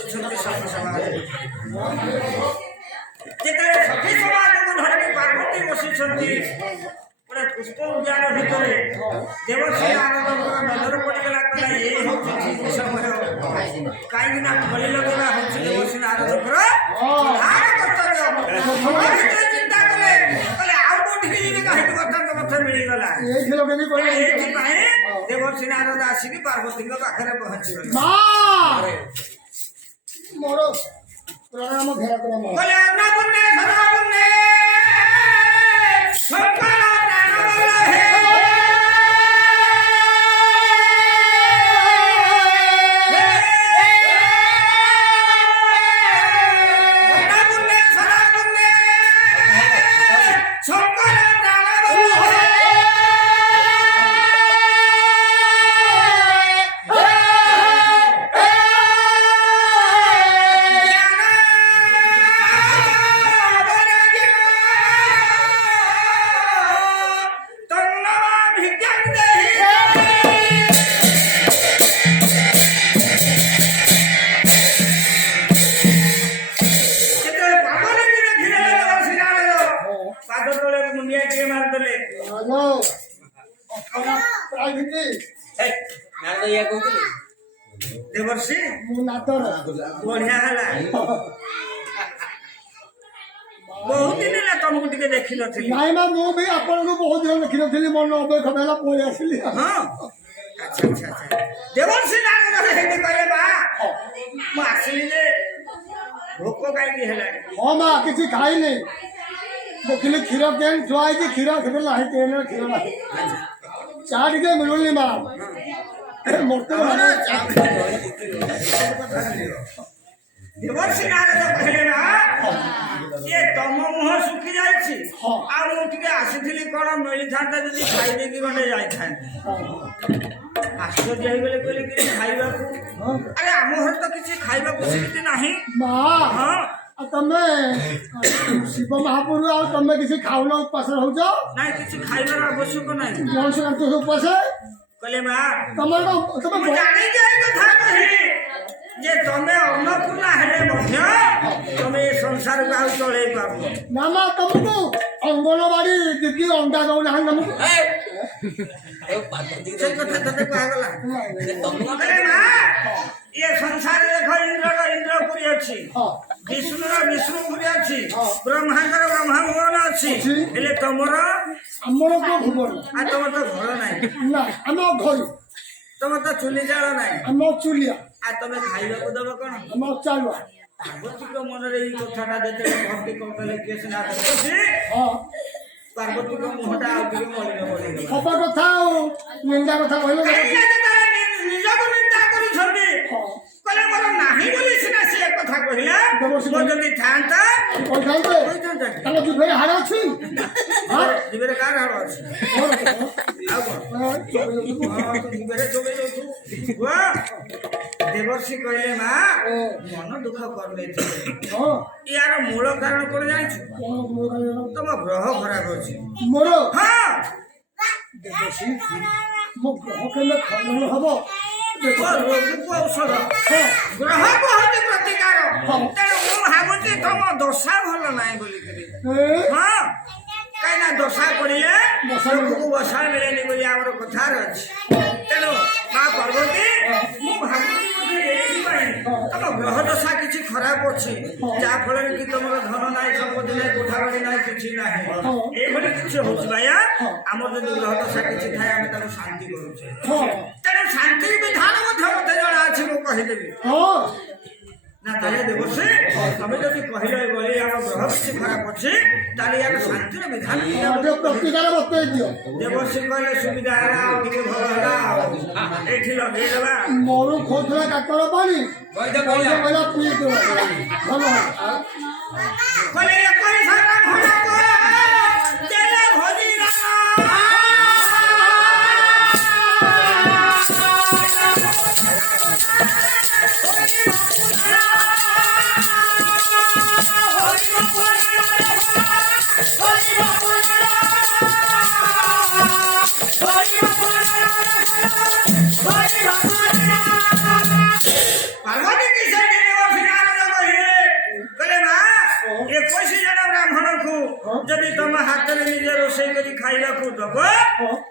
ବସିଛନ୍ତି ସଖୀ ସମାଜ। ଯେତେବେଳେ ସଖୀ ସମାଜକୁ ଧରି ପାର୍ବତୀ ବସିଛନ୍ତି ଗୋଟେ ପୁଷ୍ପ ଉଦ୍ୟାନ ଭିତରେ ଦେବଶ୍ରୀ ନାରଦଙ୍କର ନଜର ପଡ଼ିଗଲା। କହିଲା ଏ ହେଉଛି ଠିକ ସମୟ, କାହିଁକି ନା ଖଳି ଲଗେଇବା ହେଉଛି ଦେବଶ୍ରୀ ନାରଦଙ୍କର ପ୍ରଧାନ କର୍ତ୍ତବ୍ୟ। ଚିନ୍ତା କଲେ କହିଲେ ଆଉ କୋଉଠିକି ଯିବି, କାହିଁକି ବର୍ତ୍ତମାନ କଥା ମିଳିଗଲା। ଏଇଥିପାଇଁ ଦେବଶ୍ରୀ ନାରଦ ଆସିକି ପାର୍ବତୀଙ୍କ ପାଖରେ ପହଞ୍ଚିଗଲେ। ଦେବର୍ଷି ବଢିଆ ହେଲା, ବହୁତ ଦିନ ହେଲା ତମକୁ ଟିକେ ଦେଖିନଥିଲି। ନାଇଁ ମା, ମୁଁ ବି ଆପଣଙ୍କୁ ବହୁତ ଦିନ ଦେଖିନଥିଲି, ମନ ଅବୈଧ ହେଲା ପଳେଇ ଆସିଲି। ହଁ ଆଚ୍ଛା ଆଚ୍ଛା ଆଚ୍ଛା। ଦେବର୍ଷି ନାରଦ ହେଠି କହିଲେ ମା ମୁଁ ଆସିଲି ଯେ ଭୋକ କାହିଁକି ହେଲାଣି? ହଁ ମା, କିଛି ଖାଇନି, ଦେଖିଲି କ୍ଷୀର କେନ୍ ଥୁଆ ହେଇଛି, କ୍ଷୀର କେବେ ନାହିଁ, କେନ୍ କ୍ଷୀର ନାହିଁ, ଚା ଟିକେ ମିଳୁନି ମା। ଦେବର୍ଷି ନାରଦ କହିଲେ ନା ଇଏ ତମ ମୁହଁ ଶୁଖି ଯାଇଛି, ଆଉ ମୁଁ ଟିକେ ଆସିଥିଲି କଣ ମିଳିଥାନ୍ତା ଯଦି ଖାଇଦେଇକି ଗଣ୍ଡେ ଯାଇଥାନ୍ତି। ଆଶ୍ଚର୍ଯ୍ୟ ହେଇଗଲେ, କହିଲେ କି ଖାଇବାକୁ? ଆରେ ଆମ ଘରେ ତ କିଛି ଖାଇବାକୁ ସେମିତି ନାହିଁ ମା। ହଁ ତମେ ଶିବ ମହାପୁରୁ, ଆଉ ତମେ କିଛି ଖାଉନ, ଉପାସ ରହୁଛ? ନାଇଁ, କିଛି ଖାଇବାର ଆବଶ୍ୟକ ନାହିଁ। ଉପାସ କହିଲେ ମା ତମର ମୁଁ ଜାଣିଛି ଏଇ କଥା କହିଲି ଯେ ତମେ ଅନ୍ନପୂର୍ଣ୍ଣା ହେଲେ ମଧ୍ୟ ତମେ ଏ ସଂସାରକୁ ଆଉ ଚଳେଇ ପାରୁନ। ନା ମା, ତମକୁ ଅଙ୍ଗନବାଡି ଦିଦି ଅଣ୍ଡା ଦଉନାହାନ୍ତି ତମକୁ? ସେଇ କଥା ତତେ କୁହାଗଲା। ମା ଏ ସଂସାର ଦେଖ, ଇନ୍ଦ୍ରର ଇନ୍ଦ୍ରପୁରୀ ଅଛି, ବିଷ୍ଣୁର ବିଷ୍ଣୁପୁରୀ ଅଛି, ବ୍ରହ୍ମାଙ୍କର ବ୍ରହ୍ମାଭୁବନ ଅଛି, ହେଲେ ତମର ଆମର କୋଉ ଭୁବନ? ଆଉ ତମର ତ ଘର ନାହିଁ, ନା ଆମ ଘରୁ, ତମର ତ ଚୁଲି ଜାଳ ନାହିଁ, ଆମ ଚୁଲିଆ, ଆଉ ତମେ ଖାଇବାକୁ ଦବ କଣ? ଆମ ଚାଲୁଆ। ପାର୍ବତୀଙ୍କ ମନରେ ଏଇ କଥାଟା ଯେତେବେଳେ ଭକ୍ତି କରିଦେଲେ କିଏ ସିନା ପାର୍ବତୀଙ୍କ ମୁହଁଟା ଆଉ ଟିକେ ମଳିନ ପଡିଗଲା। ସତ କଥା ଆଉ ନିନ୍ଦା କଥା କହିଲେ ନିଜକୁ ନିନ୍ଦା କରୁଛନ୍ତି। କହିଲେ ମୋର ନାହିଁ ବୋଲି ସିନା ସେ କଥା କହିଲା, ମୋର ଯଦି ଥାନ୍ତା କହିଥାନ୍ତା। ତାଙ୍କ ଜିଭରେ ହାଡ଼ ଅଛି? ଜିଭରେ କାହାର ହାଡ଼ ଅଛି? ଆଉ କଣ ଜିଭରେ ଚୋବେଇ ଦଉଛୁ? ଦେବର୍ଷି କହିଲେ ମା ମନ ଦୁଃଖ କରିନେଇଥିଲେ, ୟାର ମୂଳ କାରଣ କଣ ଜାଣିଛୁ? ତମ ଗ୍ରହ ଖରାପ ଅଛି। ମୋର? ହଁ। ଦେବର୍ଷି, ମୋ ଗ୍ରହ କେବେ ଖଣ୍ଡନ ହବ? ରୋଗକୁ ଔଷଧ, ଗ୍ରହକୁ ହଉଛି ପ୍ରତିକାର। ତେଣୁ ମୁଁ ଭାବୁଛି ତମ ଦଶା ଭଲ ନାହିଁ ବୋଲିକିରି। ହଁ, କାହିଁକିନା ଦଶା ପଡ଼ିଲେ ରୋଗକୁ ବସା ମିଳେନି ବୋଲି ଆମର କଥାରେ ଅଛି। ତେଣୁ ମା ପାର୍ବତୀ, ମୁଁ ଭାବୁଛି ତମ ଗ୍ରହ ଦଶା କିଛି ଖରାପ ଅଛି, ଯାହା ଫଳରେ କି ତମର ଧନ ନାହିଁ, ସମ୍ପତ୍ତି ନାହିଁ, କୋଠାବାଡ଼ି ନାହିଁ, କିଛି ନାହିଁ, ଏଇଭଳି କିଛି ହଉଛି। ଭାଇଆ ଆମର ଯଦି ଗ୍ରହ ଦଶା କିଛି ଥାଏ ଆମେ ତାକୁ ଶାନ୍ତି କରୁଛେ। ତେଣୁ ଶାନ୍ତି ବିଧାନ ମଧ୍ୟ ମତେ ଜଣା ଅଛି, ମୁଁ କହିଦେବି ନା। ତାହେଲେ ଦେବର୍ଷି ତମେ ଯଦି କହିଲ ଏଭଳି ଆମ ଗ୍ରହ କିଛି ଖରାପ ଅଛି, ତାହେଲେ ୟାର ଶାନ୍ତିର ବିଧାନ ଦେବର୍ଷି କହିଲେ ସୁବିଧା ହେଲା, ଆଉ ଟିକେ ଭଲ ହେଲା, ଏଇଠି ଲଗେଇଦେବା। ମୋର ଖୋଥିଲା କାକର ପାଣି ପାର୍ବତୀ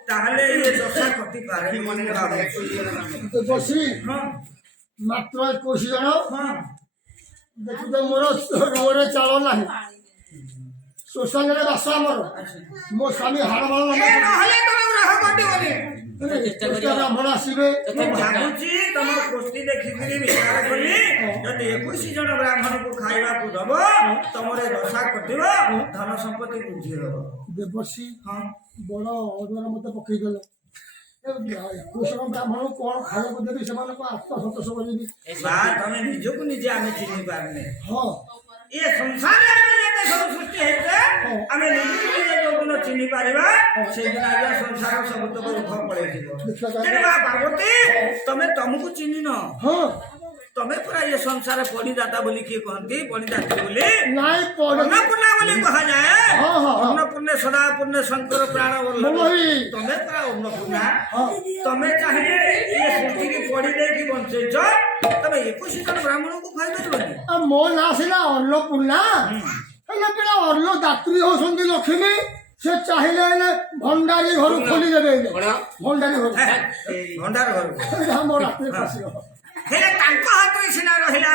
ତାହେଲେ ଇଏ ଦଶା କଟି ପାରେ ମନେ ବସି ହଁ ମାତ୍ର 21 ଜଣ ହଁ ଦେଖୁଛ ମୋର ରୋଡରେ ଚାଳ ନାହିଁ ଶ୍ମଶାନରେ ବାସ ଆମର ମୋ ସ୍ୱାମୀ ହାଡ଼ ମାଳ ନହେଲେ ତମ ଗ୍ରହ କଟିବନି ବ୍ରାହ୍ମଣ ଆସିବେ ମୁଁ ଭାବୁଛି ତମ ଗୋଷ୍ଠୀ ଦେଖିକିରି ବିଚାର କଲି ଯଦି 21 ଜଣ ବ୍ରାହ୍ମଣକୁ ଖାଇବାକୁ ଦବ ତମର ଦଶା କଟିବ ଧନ ସମ୍ପତ୍ତି ବୃଦ୍ଧି ହବ ଦେବର୍ଷି ହଁ ବଡ ଅଦର ମତେ ପକେଇଦେଲ 21 ଜଣ ବ୍ରାହ୍ମଣକୁ କଣ ଖାଇବାକୁ ଦେବି ସେମାନଙ୍କୁ ଆତ୍ମସନ୍ତୋଷ କରିବି ବା ତମେ ନିଜକୁ ନିଜେ ଆମେ ଚିହ୍ନି ପାରୁନେ ହଁ ଏ ସଂସାରରେ ଆମେ ଯେତେ ସବୁ ସୃଷ୍ଟି ହେଇଛେ ଆମେ ନିଜକୁ ନିଜେ ଯୋଉଦିନ ଚିହ୍ନି ପାରିବା ସେଇଦିନ ଆଜ୍ଞା ସଂସାର ସବୁତକ ଦୁଃଖ ପଳେଇଯିବ ତେଣୁ ମା ପାର୍ବତୀ ତମେ ତମକୁ ଚିହ୍ନିନ ହଁ ତମେ ପୁରା ଏ ସଂସାର ପଡ଼ିଦାତା ବୋଲି କିଏ କହନ୍ତି ପଡ଼ିଦାତ୍ରୀ ବୋଲି ନାଇଁ ଅନ୍ନପୂର୍ଣ୍ଣା ବୋଲି କୁହାଯାଏ ହଁ, ହଁ, ହଁ। ଅନ୍ନପୂର୍ଣ୍ଣେ ସଦା ପୂର୍ଣ୍ଣେ ଶଙ୍କର ପ୍ରାଣ ବଲ୍ଲଭ ତମେ ପୁରା ଅନ୍ନପୂର୍ଣ୍ଣା ତମେ ଚାହିଁଲେ ଏ ସୃଷ୍ଟିକି ପଡ଼ି ଦେଇକି ବଞ୍ଚେଇଛ ତମେ 21 ଜଣ ବ୍ରାହ୍ମଣଙ୍କୁ ଖାଇପାରିବନି ମୋ ନାଁ ସିନା ଅନ୍ନପୂର୍ଣ୍ଣା ହେଲେ ପିଲା ଅନ୍ନ ଦାତ୍ରୀ ହଉଛନ୍ତି ଲକ୍ଷ୍ମୀ ସେ ଚାହିଁଲେ ହେଲେ ଭଣ୍ଡାରୀ ଘରୁ ଖୋଲିଦେବେ ଭଣ୍ଡାରୀ ଘରୁ ଭଣ୍ଡାର ଘରକୁ ମୋ ରାତିରେ ପଶିବ ହେଲେ ତାଙ୍କ ହାତରେ ସିନା ରହିଲା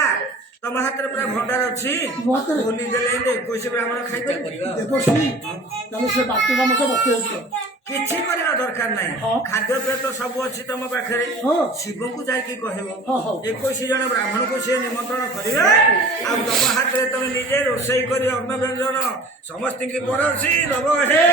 ତମ ହାତରେ ପୁରା ଭଣ୍ଡାର ଅଛି ଖୋଲି ଦେଲେ 21 ବ୍ରାହ୍ମଣ ଖାଇପାରିବ ଦେବଶ୍ରୀ ତମେ ସେ ବାକ୍ୟଟା ମତେ ବତେଇଛ କିଛି କରିବା ଦରକାର ନାହିଁ ଖାଦ୍ୟପେୟ ତ ସବୁ ଅଛି ତମ ପାଖରେ ଶିବଙ୍କୁ ଯାଇକି କହିବ 21 ଜଣ ବ୍ରାହ୍ମଣକୁ ସିଏ ନିମନ୍ତ୍ରଣ କରିବେ ଆଉ ତମ ହାତରେ ତମେ ନିଜେ ରୋଷେଇ କରି ଅନ୍ନ ବ୍ୟଞ୍ଜନ ସମସ୍ତଙ୍କୁ ପରସି ଦବ ହେ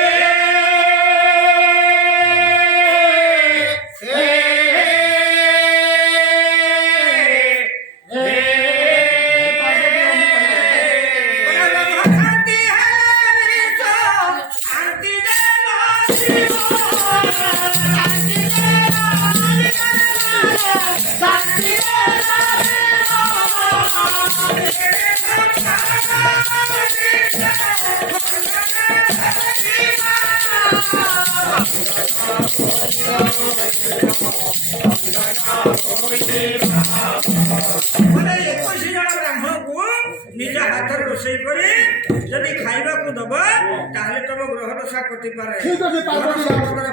ନିଜ ହାତରେ ରୋଷେଇ କରି ଯଦି ଖାଇବାକୁ ଦବ ତାହେଲେ ତମ ଗ୍ରହ ଦଶା କଟିପାରେ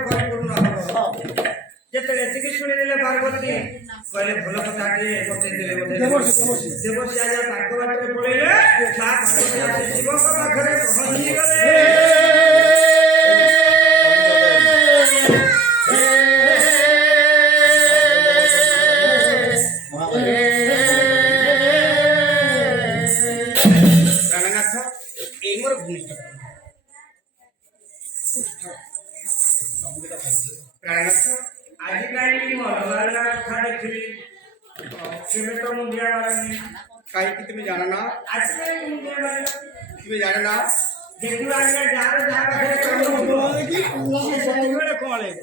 ପରିପୂର୍ଣ୍ଣ ହବ ଯେତେବେଳେ ଏତିକି ଶୁଣିଦେଲେ ପାର୍ବତୀ କହିଲେ ଭଲ କଥା ଟିକେ ବତେଇଦେଲେ ଦେବଶ୍ରୀ ଆଜ୍ଞା ତାଙ୍କ ବାଟରେ ପଳେଇଲେ ଶିବଙ୍କ ପାଖରେ ପହଞ୍ଚିଗଲେ ଆଜିକାଲି ମୁଁ ଅଲଗା କଥା ଦେଖିଲି କେବେ ତ ମୁଣ୍ଡିଆ ମାରନି କାହିଁକି ତୁମେ ଜାଣ ନା ଆଜିକାଲି ମୁଣ୍ଡିଆ ମାରିଲା ତୁମେ ଜାଣ ନା ଦେଖିବା ଆଜ୍ଞା ଯାହାର ଯାହା ପାଖରେ ସବୁବେଳେ କଣ ଲାଗିବ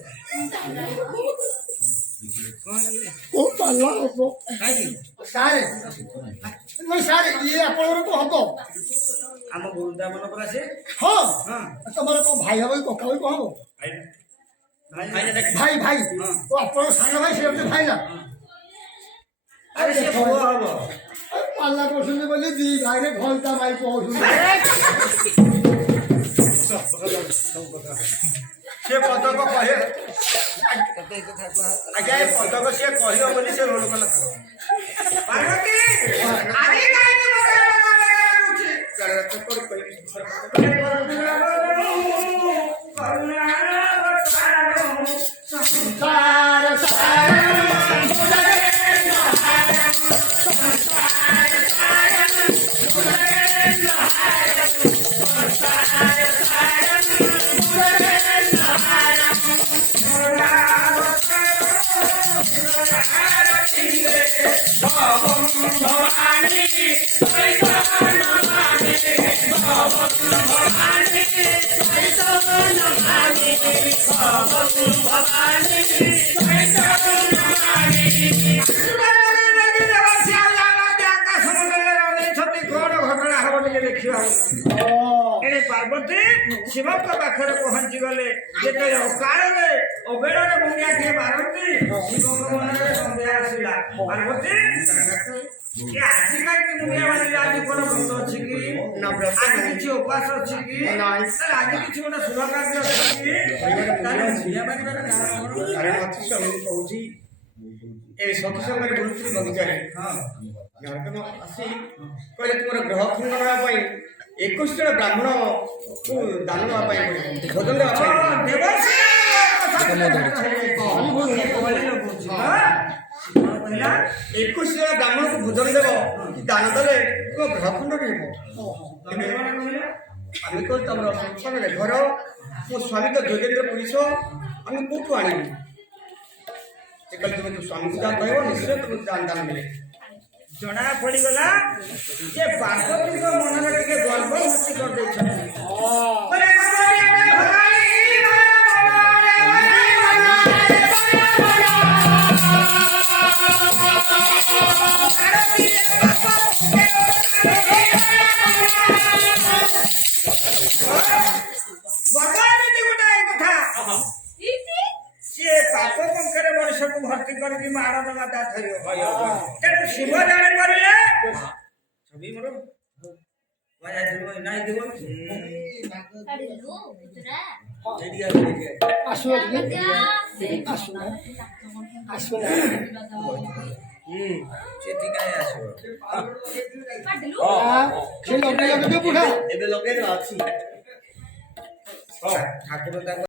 ଇଏ ଆପଣଙ୍କର କଣ ହବ ଆମ ଗୁରୁଦା ମନ ପରା ସେ ହଁ ହଁ ତମର କଣ ଭାଇ ହବ କି କକା ହବ କଣ ହବ ଭାଇ ଭାଇ ଆପଣଙ୍କ ସାନ ଭାଇ ସେ ହଉଛି ଭାଇ ନା ଆରେ ସେ ପୁଅ ହବ ପାଲା କରୁଛନ୍ତି ବୋଲି ଦି ଭାଇରେ ଘଣ୍ଟା ଭାଇ କହୁଛନ୍ତି ସେ ପଦକ କହିବ ଆଜ୍ଞା ଏ ପଦକ ସିଏ କହିବ ବୋଲି ସେ ରୋଲ କଲା ପାର୍ବତୀ ଆରେ ପାର୍ବତୀ ଶିବଙ୍କ ପାଖରେ ପହଞ୍ଚି ଗଲେ ଯେତେବେଳେ ଅକାଳରେ ଅବେଳରେ ମୁଣ୍ଡିଆ କିଏ ମାରନ୍ତି ଶିବଙ୍କ ମନରେ ସନ୍ଦେହ ଆସିଲା ପାର୍ବତୀ କି ଆଜି କାହିଁକି ମୁଣ୍ଡିଆ ମାରିଲେ ଆଜି କଣ ବ୍ରତ ଅଛି କି ନା ବ୍ରତ ଆଜି ନାହିଁ। କିଛି ଉପାସ ଅଛି କି ନାହିଁ। ତାହେଲେ ଆଜି କିଛି ଗୋଟେ ଶୁଭ କାର୍ଯ୍ୟ ଅଛି କି ତାହେଲେ ମୁଣ୍ଡିଆ ମାରିବାର କାରଣ କଣ? କାରଣ ଅଛି ସ୍ୱାମୀ କହୁଛି ଏ ସଖୀ ସମୟରେ ବୁଲୁଥିଲି ବଗିଚାରେ ଜଣକ ଆସି କହିଲେ ତୁମର ଗ୍ରହ ଖଣ୍ଡନ ହେବା ପାଇଁ 21 ଜଣ ବ୍ରାହ୍ମଣକୁ ଦାନ ଦେବା ପାଇଁ ପଡ଼ିବ, ଭୋଜନ ଦେବା ପାଇଁ ହଁ, ଦେବର୍ଷି କଣ କହିଲା? 21 ଜଣ ବ୍ରାହ୍ମଣକୁ ଭୋଜନ ଦେବ, ଦାନ ଦେଲେ ତୁମ ଗ୍ରହ ଖଣ୍ଡନ ହେବ। ତମେ କଣ କହିଲ? ଆମେ କହିଲୁ ତମର ସଂସାରରେ ଘର, ମୋ ସ୍ୱାମୀ ତ ଯୋଗେନ୍ଦ୍ର ପୁରୁଷ, ଆମେ କୋଉଠୁ ଆଣିବୁ? ସେ କହିଲେ ତୁମେ ସ୍ୱାମୀକୁ ଯାହା କହିବ ନିଶ୍ଚୟ ତୁମକୁ ଦାନ ମିଳେ। ଜଣା ପଡିଗଲା ଯେ ପାର୍ବତୀଙ୍କ ମନରେ ଟିକେ ଗର୍ବ ଭର୍ତ୍ତି କରିଦେଇଛନ୍ତି। କହିଲେ, "ଭଗବାନ, ଭଗବାନ ଗୋଟାଏ କଥା ସିଏ ପାପ ପଙ୍କରେ ମଣିଷକୁ ଭର୍ତ୍ତି କରିକି ମାଡ଼ ଦେବା ତା ଧରିବ। ତେଣୁ ଶିବ ଜାଣିପାରିଲେ ଛବି ମୋର ନାଇଁ ଯିବ ଆସିବ ଟିକେ ଆସିବ ଆସିବ ସେଠି କାହିଁ ଆସିବ? ସେ ଲଗେଇ ଲଗେଇ ବୁଢା ଏବେ ଲଗେଇଦେବା ଅଛି। ଠାକୁର ତାକୁ